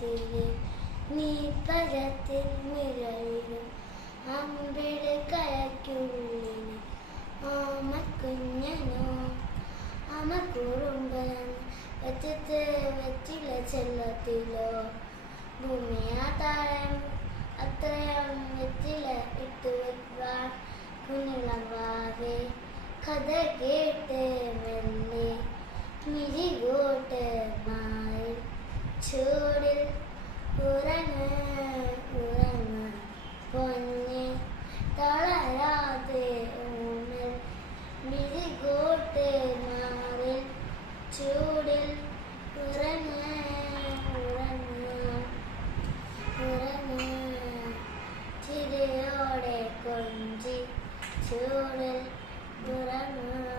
ചെല്ലത്തില് നീ പരത്തിൽ നിഴലിലും അമ്പിള് കലയ്ക്കുള്ളില് ഓമക്കുഞ്ഞനോ അമക്കുറുമ്പനാണ് വെച്ചത്ത് വെച്ചില്ല ചെല്ലത്തിലോ ഭൂമിയാതാരം അത്രയും വെച്ചില്ല ഇട്ടു വെക്കാൻ കുഞ്ഞിളവാവേ കഥ കേട്ട് മെല്ലെ മിഴികോട്ട് മായി ചൂടിൽ ഉറങ്ങ് ഉറങ്ങ് പൊന്നെ തളരാതെ ഊമൽ മിഴികോട്ട് മാറിൽ ചൂടിൽ ഉറങ്ങ് ഉറങ്ങ് ഉറങ്ങ് ചിരിയോടെ കൊഞ്ചി ചൂടിൽ ഉറങ്ങ്